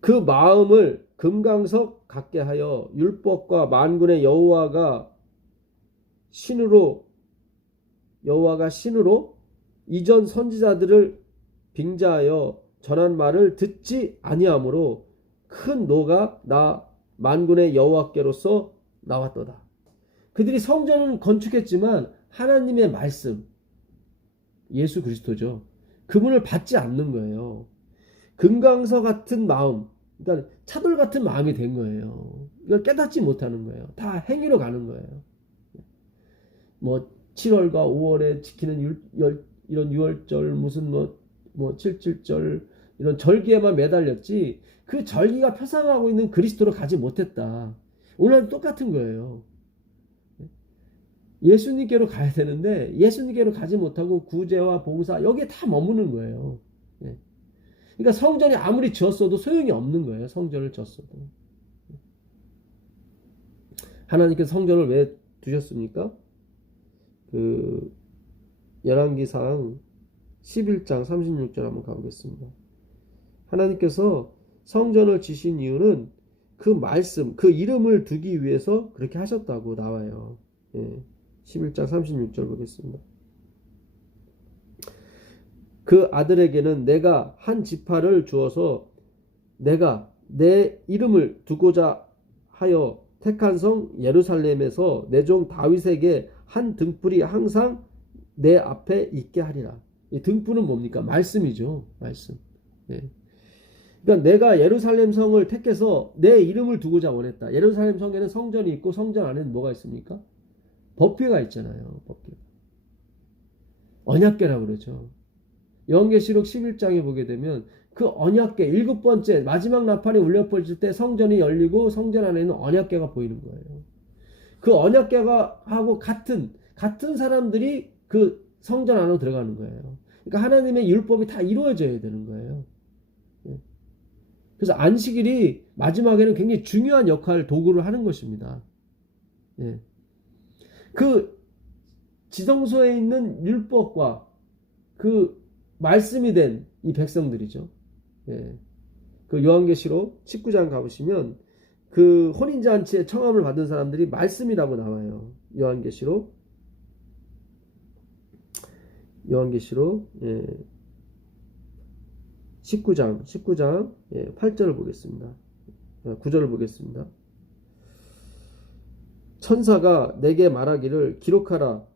그 마음을 금강석 갖게 하여 율법과 만군의 여호와가 신으로 이전 선지자들을 빙자하여 전한 말을 듣지 아니하므로 큰 노가 나 만군의 여호와께로서 나왔도다. 그들이 성전은 건축했지만 하나님의 말씀, 예수 그리스도죠. 그분을 받지 않는 거예요. 금강서 같은 마음, 그러니까 차돌 같은 마음이 된 거예요. 이걸 깨닫지 못하는 거예요. 다 행위로 가는 거예요. 뭐 7월과 5월에 지키는 이런 6월절 무슨 뭐 77절 이런 절기에만 매달렸지 그 절기가 표상하고 있는 그리스도로 가지 못했다. 오늘은 똑같은 거예요. 예수님께로 가야 되는데 예수님께로 가지 못하고 구제와 봉사 여기에 다 머무는 거예요. 그러니까 성전이 아무리 지었어도 소용이 없는 거예요. 성전을 지었어도. 하나님께서 성전을 왜 두셨습니까? 그 열왕기상 11장 36절 한번 가보겠습니다. 하나님께서 성전을 지신 이유는 그 말씀, 그 이름을 두기 위해서 그렇게 하셨다고 나와요. 11장 36절 보겠습니다. 그 아들에게는 내가 한 지파를 주어서 내가 내 이름을 두고자 하여 택한 성 예루살렘에서 내 종 다윗에게 한 등불이 항상 내 앞에 있게 하리라. 이 등불은 뭡니까? 말씀이죠. 말씀. 그러니까 내가 예루살렘 성을 택해서 내 이름을 두고자 원했다. 예루살렘 성에는 성전이 있고 성전 안에는 뭐가 있습니까? 법궤가 있잖아요. 법궤. 언약궤라고 그러죠. 요한계시록 11장에 보게 되면 그 언약궤 일곱 번째 마지막 나팔이 울려 퍼질 때 성전이 열리고 성전 안에 있는 언약궤가 보이는 거예요. 그 언약궤가 하고 같은 사람들이 그 성전 안으로 들어가는 거예요. 그러니까 하나님의 율법이 다 이루어져야 되는 거예요. 그래서 안식일이 마지막에는 굉장히 중요한 역할 도구를 하는 것입니다. 그 지성소에 있는 율법과 그 말씀이 된 이 백성들이죠. 그 요한계시록 19장 가보시면 그 혼인잔치에 청함을 받은 사람들이 말씀이라고 나와요. 요한계시록 19장 8절을 보겠습니다. 9절을 보겠습니다. 천사가 내게 말하기를 기록하라.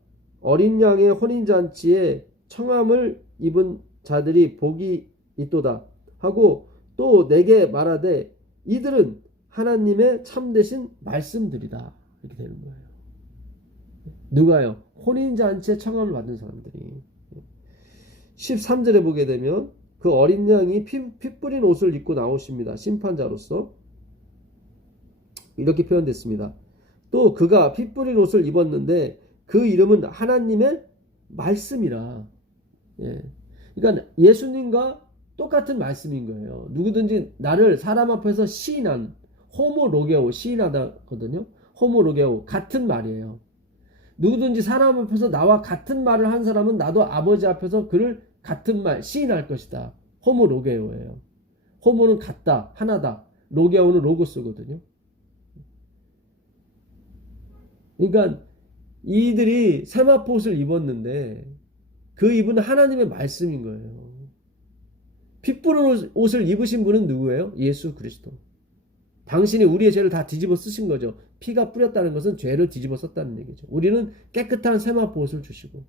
어린 양의 혼인잔치에 청함을 입은 자들이 복이 있도다 하고 또 내게 말하되 이들은 하나님의 참되신 말씀들이다. 이렇게 되는 거예요. 누가요? 혼인잔치에 청함을 받은 사람들이. 13절에 보게 되면 그 어린 양이 피 뿌린 옷을 입고 나오십니다. 심판자로서. 이렇게 표현됐습니다. 또 그가 피 뿌린 옷을 입었는데 그 이름은 하나님의 말씀이라. 그러니까 예수님과 똑같은 말씀인 거예요. 누구든지 나를 사람 앞에서 시인한 호모로게오 시인하다거든요. 호모로게오 같은 말이에요. 누구든지 사람 앞에서 나와 같은 말을 한 사람은 나도 아버지 앞에서 그를 같은 말 시인할 것이다. 호모로게오예요. 호모는 같다, 하나다. 로게오는 로고스거든요. 그러니까 이들이 세마포옷을 입었는데 그 입은 하나님의 말씀인 거예요. 피 뿌린 옷을 입으신 분은 누구예요? 예수 그리스도. 당신이 우리의 죄를 다 뒤집어 쓰신 거죠. 피가 뿌렸다는 것은 죄를 뒤집어 썼다는 얘기죠. 우리는 깨끗한 세마포옷을 주시고.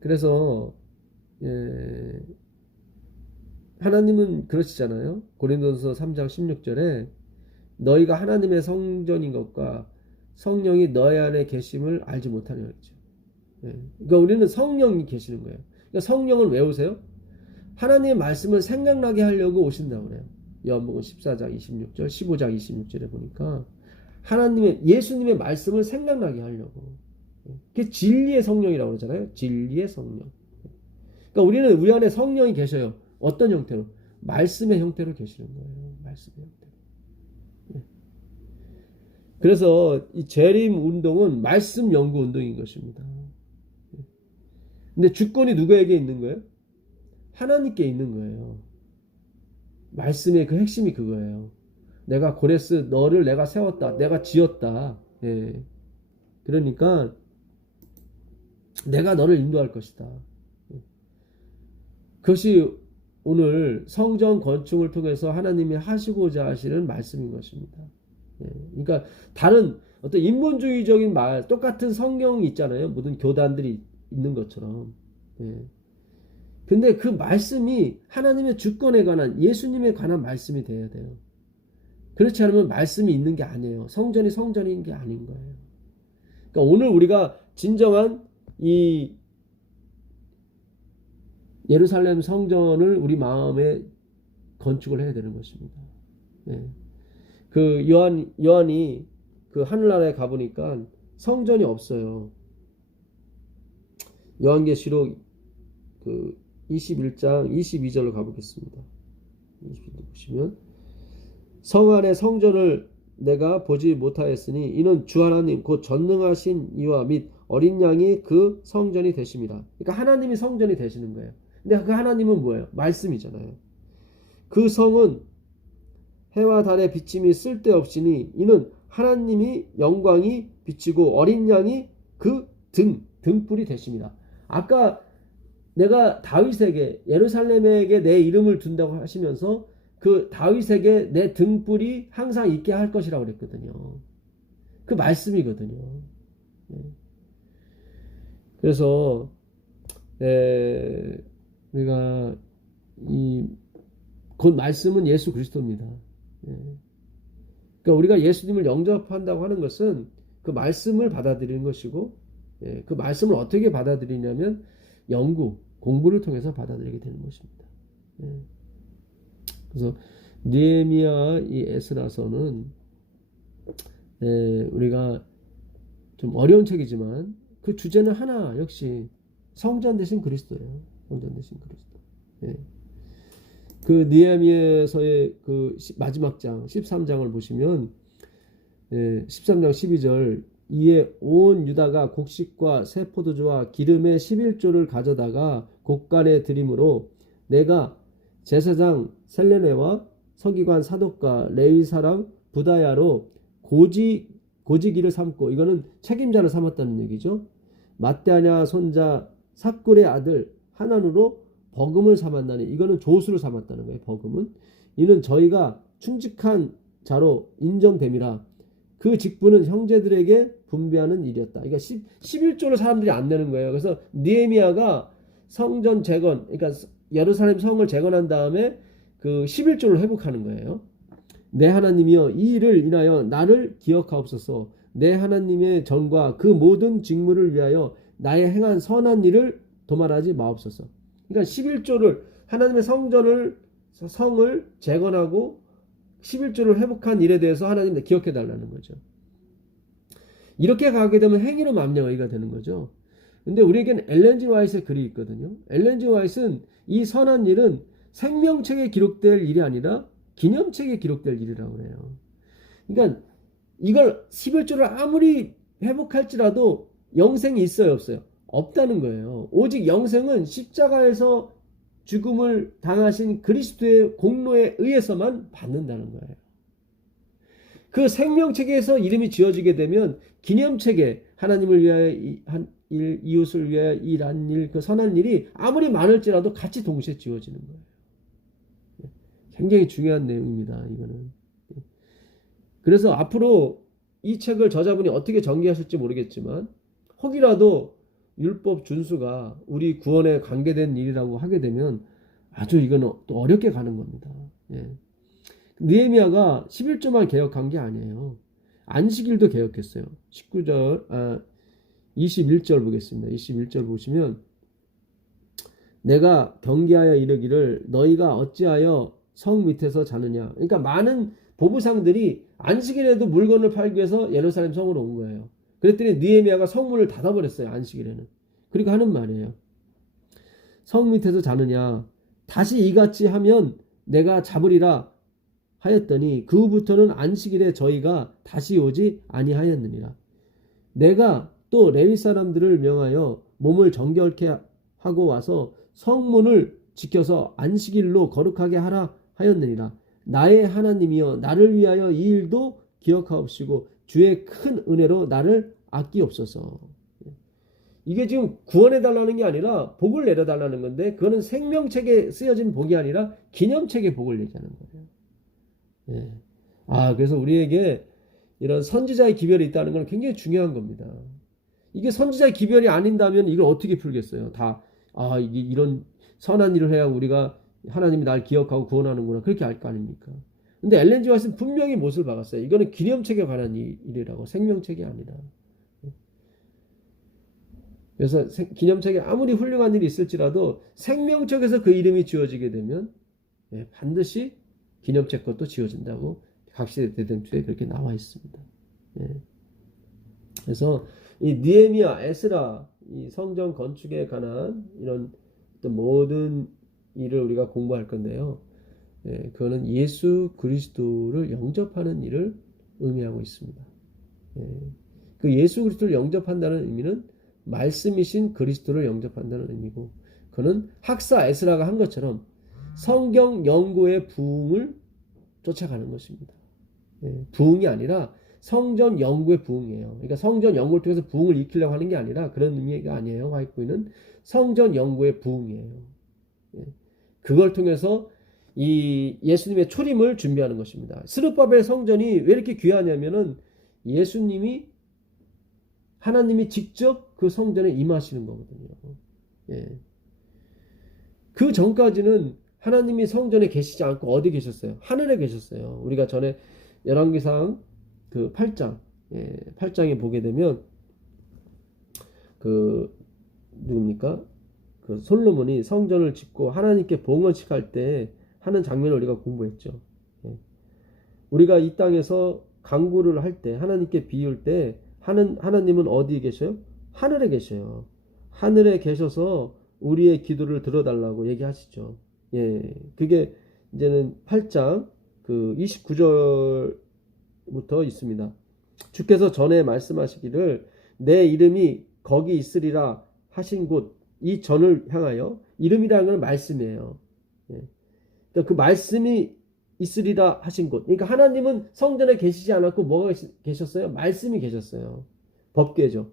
그래서 하나님은 그러시잖아요. 고린도전서 3장 16절에 너희가 하나님의 성전인 것과 성령이 너희 안에 계심을 알지 못하냐 그랬죠. 그러니까 우리는 성령이 계시는 거예요. 그러니까 성령을 왜 오세요? 하나님의 말씀을 생각나게 하려고 오신다고 그래요. 요한복음 14장 26절, 15장 26절에 보니까 예수님의 말씀을 생각나게 하려고. 그게 진리의 성령이라고 그러잖아요. 진리의 성령. 그러니까 우리는 우리 안에 성령이 계셔요. 어떤 형태로? 말씀의 형태로 계시는 거예요. 말씀의 형태로. 그래서 이 재림 운동은 말씀 연구 운동인 것입니다. 근데 주권이 누구에게 있는 거예요? 하나님께 있는 거예요. 말씀의 그 핵심이 그거예요. 내가 고레스 너를 내가 세웠다. 내가 지었다. 그러니까 내가 너를 인도할 것이다. 그것이 오늘 성전 건축을 통해서 하나님이 하시고자 하시는 말씀인 것입니다. 예, 그러니까 다른 어떤 인본주의적인 말, 똑같은 성경이 있잖아요. 모든 교단들이 있는 것처럼. 예. 근데 그 말씀이 하나님의 주권에 관한, 예수님에 관한 말씀이 돼야 돼요. 그렇지 않으면 말씀이 있는 게 아니에요. 성전이 성전인 게 아닌 거예요. 그러니까 오늘 우리가 진정한 이 예루살렘 성전을 우리 마음에 건축을 해야 되는 것입니다. 예. 그 요한이 그 하늘나라에 가보니까 성전이 없어요. 요한계시록 그 21장 22절로 가보겠습니다. 22절 보시면 성 안에 성전을 내가 보지 못하였으니 이는 주 하나님 곧 전능하신 이와 및 어린 양이 그 성전이 되십니다. 그러니까 하나님이 성전이 되시는 거예요. 근데 그 하나님은 뭐예요? 말씀이잖아요. 그 성은 해와 달의 비침이 쓸데없으니 이는 하나님이 영광이 비치고 어린 양이 그 등불이 되십니다. 아까 내가 다윗에게 예루살렘에게 내 이름을 둔다고 하시면서 그 다윗에게 내 등불이 항상 있게 할 것이라고 그랬거든요. 그 말씀이거든요. 그래서 우리가 곧 말씀은 예수 그리스도입니다. 그러니까 우리가 예수님을 영접한다고 하는 것은 그 말씀을 받아들이는 것이고, 그 말씀을 어떻게 받아들이냐면 공부를 통해서 받아들이게 되는 것입니다. 그래서 느헤미야 이 에스라서는 우리가 좀 어려운 책이지만 그 주제는 하나, 역시 성전 대신 그리스도예요. 성전 대신 그리스도. 그 느헤미야서의 그 마지막 장 13장을 보시면 13장 12절 이에 온 유다가 곡식과 새 포도주와 기름의 11조를 가져다가 곡간에 드림으로 내가 제사장 셀레네와 서기관 사독과 레위 사람 부다야로 고지기를 삼고, 이거는 책임자를 삼았다는 얘기죠. matthe냐 손자 삭굴의 아들 하난으로 버금을 삼았나니, 이거는 조수를 삼았다는 거예요. 버금은 이는 저희가 충직한 자로 인정됨이라. 그 직분은 형제들에게 분배하는 일이었다. 그러니까 11조를 사람들이 안 내는 거예요. 그래서 느헤미야가 성전 재건, 그러니까 예루살렘 성을 재건한 다음에 그 11조를 회복하는 거예요. 내 하나님이여 이 일을 인하여 나를 기억하옵소서. 내 하나님의 전과 그 모든 직무를 위하여 나의 행한 선한 일을 도말하지 마옵소서. 그러니까 11조를 하나님의 성을 재건하고 11조를 회복한 일에 대해서 하나님 기억해 달라는 거죠. 이렇게 가게 되면 행위로 만명의가 되는 거죠. 근데 우리에게는 엘렌 G 화이트의 글이 있거든요. 엘렌 G 화이트는 이 선한 일은 생명책에 기록될 일이 아니라 기념책에 기록될 일이라고 해요. 그러니까 이걸 11조를 아무리 회복할지라도 영생이 있어요, 없어요? 없다는 거예요. 오직 영생은 십자가에서 죽음을 당하신 그리스도의 공로에 의해서만 받는다는 거예요. 그 생명책에서 이름이 지어지게 되면 기념책에 하나님을 위하여 한 일, 이웃을 위하여 일한 일, 그 선한 일이 아무리 많을지라도 같이 동시에 지어지는 거예요. 굉장히 중요한 내용입니다, 이거는. 그래서 앞으로 이 책을 저자분이 어떻게 전개하실지 모르겠지만 혹이라도 율법 준수가 우리 구원에 관계된 일이라고 하게 되면 아주 이거는 또 어렵게 가는 겁니다. 느헤미야가 11조만 개혁한 게 아니에요. 안식일도 개혁했어요. 21절 보겠습니다. 21절 보시면 내가 경계하여 이르기를 너희가 어찌하여 성 밑에서 자느냐. 그러니까 많은 보부상들이 안식일에도 물건을 팔기 위해서 예루살렘 성으로 온 거예요. 그랬더니 느헤미야가 성문을 닫아버렸어요. 안식일에는. 그리고 하는 말이에요. 성 밑에서 자느냐. 다시 이같이 하면 내가 잡으리라 하였더니 그 후부터는 안식일에 저희가 다시 오지 아니하였느니라. 내가 또 레위 사람들을 명하여 몸을 정결케 하고 와서 성문을 지켜서 안식일로 거룩하게 하라 하였느니라. 나의 하나님이여 나를 위하여 이 일도 기억하옵시고 주의 큰 은혜로 나를 아끼옵소서. 이게 지금 구원해달라는 게 아니라 복을 내려달라는 건데, 그거는 생명책에 쓰여진 복이 아니라 기념책의 복을 얘기하는 거예요. 예. 그래서 우리에게 이런 선지자의 기별이 있다는 건 굉장히 중요한 겁니다. 이게 선지자의 기별이 아닌다면 이걸 어떻게 풀겠어요? 이게 이런 선한 일을 해야 우리가 하나님이 날 기억하고 구원하는구나. 그렇게 알 거 아닙니까? 근데 엘렌 G 화이트는 분명히 못을 박았어요. 이거는 기념책에 관한 일이라고, 생명책이 아니라. 그래서 기념책에 아무리 훌륭한 일이 있을지라도 생명책에서 그 이름이 지워지게 되면 반드시 기념책 것도 지워진다고 각시대 대전투에 그렇게 나와 있습니다. 그래서 이 느헤미야, 에스라, 이 성전 건축에 관한 이런 모든 일을 우리가 공부할 건데요. 그거는 예수 그리스도를 영접하는 일을 의미하고 있습니다. 그 예수 그리스도를 영접한다는 의미는 말씀이신 그리스도를 영접한다는 의미고, 그는 학사 에스라가 한 것처럼 성경 연구의 부흥을 쫓아가는 것입니다. 부흥이 아니라 성전 연구의 부흥이에요. 그러니까 성전 연구를 통해서 부흥을 익히려고 하는 게 아니라 그런 의미가 아니에요. 화이트는 성전 연구의 부흥이에요. 그걸 통해서 이 예수님의 초림을 준비하는 것입니다. 스룹바벨 성전이 왜 이렇게 귀하냐면은 예수님이, 하나님이 직접 그 성전에 임하시는 거거든요. 그 전까지는 하나님이 성전에 계시지 않고 어디 계셨어요? 하늘에 계셨어요. 우리가 전에 열왕기상 그 8장에 보게 되면 누굽니까? 그 솔로몬이 성전을 짓고 하나님께 봉헌식 할 때 하는 장면을 우리가 공부했죠. 우리가 이 땅에서 간구를 할 때, 하나님께 비울 때 하나님은 어디에 계셔요? 하늘에 계셔요. 하늘에 계셔서 우리의 기도를 들어달라고 얘기하시죠. 그게 이제는 8장 그 29절부터 있습니다. 주께서 전에 말씀하시기를 내 이름이 거기 있으리라 하신 곳, 이 전을 향하여, 이름이라는 건 말씀이에요. 그러니까 그 말씀이 있으리라 하신 곳. 그러니까 하나님은 성전에 계시지 않았고 뭐가 계셨어요? 말씀이 계셨어요. 법궤죠.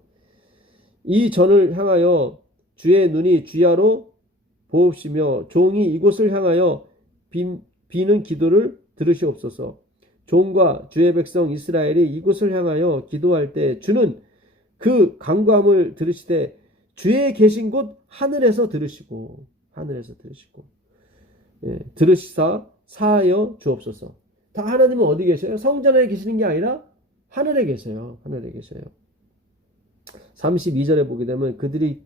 이 전을 향하여 주의 눈이 주야로 보옵시며 종이 이곳을 향하여 비는 기도를 들으시옵소서. 종과 주의 백성 이스라엘이 이곳을 향하여 기도할 때 주는 그 간구함을 들으시되 주의 계신 곳 하늘에서 들으시고 들으시사 사하여 주옵소서. 다 하나님은 어디 계셔요? 성전에 계시는 게 아니라 하늘에 계세요. 32절에 보게 되면 그들이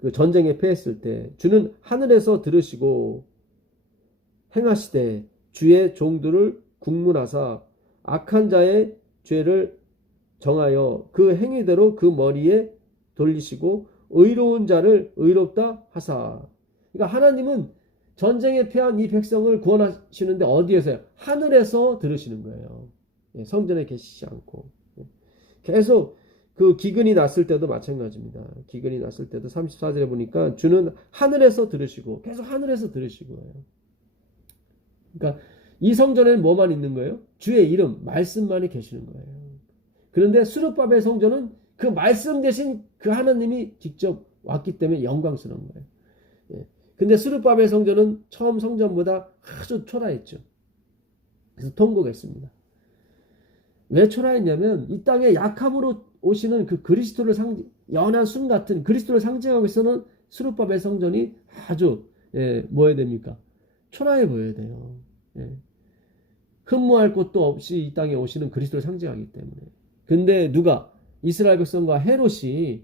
그 전쟁에 패했을 때 주는 하늘에서 들으시고 행하시되 주의 종들을 국문하사 악한 자의 죄를 정하여 그 행위대로 그 머리에 돌리시고 의로운 자를 의롭다 하사. 그러니까 하나님은 전쟁에 패한 이 백성을 구원하시는데 어디에서요? 하늘에서 들으시는 거예요. 성전에 계시지 않고. 계속 그 기근이 났을 때도 마찬가지입니다. 기근이 났을 때도 34절에 보니까 주는 하늘에서 들으시고, 계속 하늘에서 들으시고요. 그러니까 이 성전에는 뭐만 있는 거예요? 주의 이름, 말씀만이 계시는 거예요. 그런데 스룹바벨 성전은 그 말씀 대신 그 하나님이 직접 왔기 때문에 영광스러운 거예요. 근데 스룹바벨 성전은 처음 성전보다 아주 초라했죠. 그래서 통곡했습니다. 왜 초라했냐면 이 땅에 약함으로 오시는 그 그리스도를 연한 순 같은 그리스도를 상징하고 있어는 스룹바벨 성전이 아주 뭐해야 됩니까? 초라해 보여야 돼요. 흠모할 것도 없이 이 땅에 오시는 그리스도를 상징하기 때문에. 근데 누가? 이스라엘 백성과 헤롯이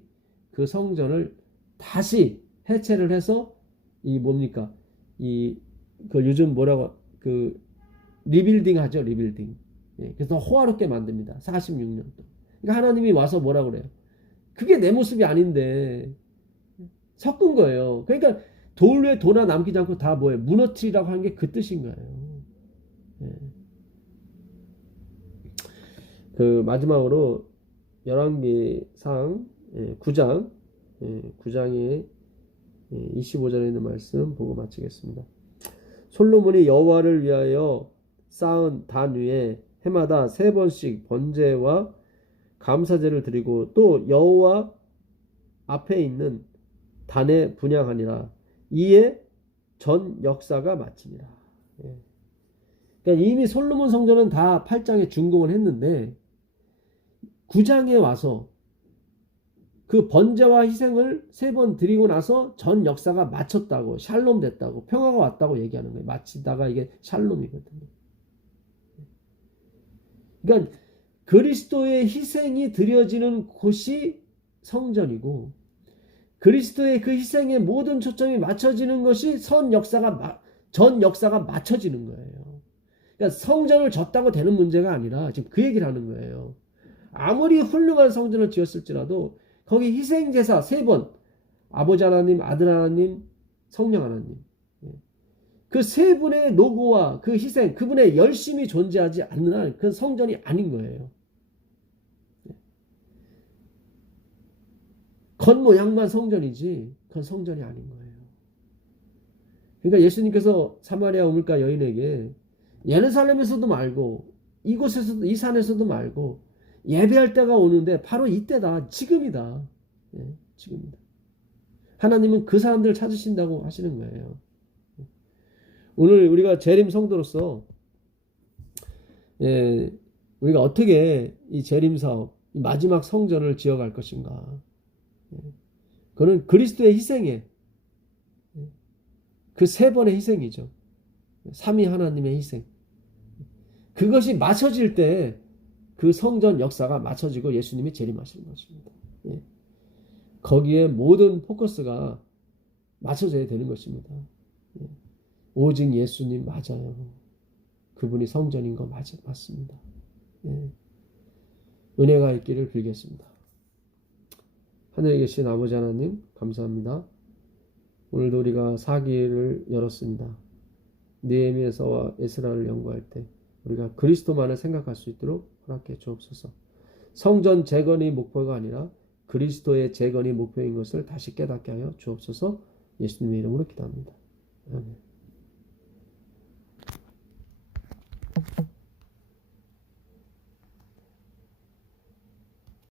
그 성전을 다시 해체를 해서 이 뭡니까? 그 요즘 뭐라고 그 리빌딩 하죠, 리빌딩. 그래서 호화롭게 만듭니다. 46년도. 그러니까 하나님이 와서 뭐라고 그래요? 그게 내 모습이 아닌데 섞은 거예요. 그러니까 돌 위에 돌 하나 남기지 않고 다 뭐예요? 무너뜨리라고 하는 게 그 뜻인 거예요. 그 마지막으로 열왕기상 9장 9장의 25절에 있는 말씀 보고 마치겠습니다. 솔로몬이 여호와를 위하여 쌓은 단 위에 해마다 3번씩 번제와 감사제를 드리고 또 여호와 앞에 있는 단에 분향하니라. 이에 전 역사가 마치니라. 예. 그러니까 이미 솔로몬 성전은 다 8장에 준공을 했는데 9장에 와서 그 번제와 희생을 3번 드리고 나서 전 역사가 마쳤다고, 샬롬 됐다고, 평화가 왔다고 얘기하는 거예요. 마치다가 이게 샬롬이거든요. 그러니까 그리스도의 희생이 드려지는 곳이 성전이고, 그리스도의 그 희생의 모든 초점이 맞춰지는 것이 전 역사가 맞춰지는 거예요. 그러니까 성전을 졌다고 되는 문제가 아니라 지금 그 얘기를 하는 거예요. 아무리 훌륭한 성전을 지었을지라도 거기 희생제사 3번, 아버지 하나님, 아들 하나님, 성령 하나님, 그 3분의 노고와 그 희생, 그분의 열심이 존재하지 않는 한 그건 성전이 아닌 거예요. 겉모양만 성전이지 그건 성전이 아닌 거예요. 그러니까 예수님께서 사마리아 우물가 여인에게 예루살렘에서도 말고 이곳에서도, 이 산에서도 말고 예배할 때가 오는데 바로 이때다, 지금이다. 예, 지금이다. 하나님은 그 사람들을 찾으신다고 하시는 거예요. 오늘 우리가 재림 성도로서 우리가 어떻게 이 재림 사업, 이 마지막 성전을 지어갈 것인가. 그는 그리스도의 희생에, 그 3번의 희생이죠. 3위 하나님의 희생. 그것이 맞춰질 때 그 성전 역사가 맞춰지고 예수님이 재림하시는 것입니다. 거기에 모든 포커스가 맞춰져야 되는 것입니다. 오직 예수님 맞아요. 그분이 성전인 거 맞습니다. 은혜가 있기를 빌겠습니다. 하늘에 계신 아버지 하나님 감사합니다. 오늘도 우리가 사기를 열었습니다. 느헤미야서와 에스라를 연구할 때 우리가 그리스도만을 생각할 수 있도록 허락해 주옵소서. 성전 재건이 목표가 아니라 그리스도의 재건이 목표인 것을 다시 깨닫게 하여 주옵소서. 예수님의 이름으로 기도합니다. 아멘.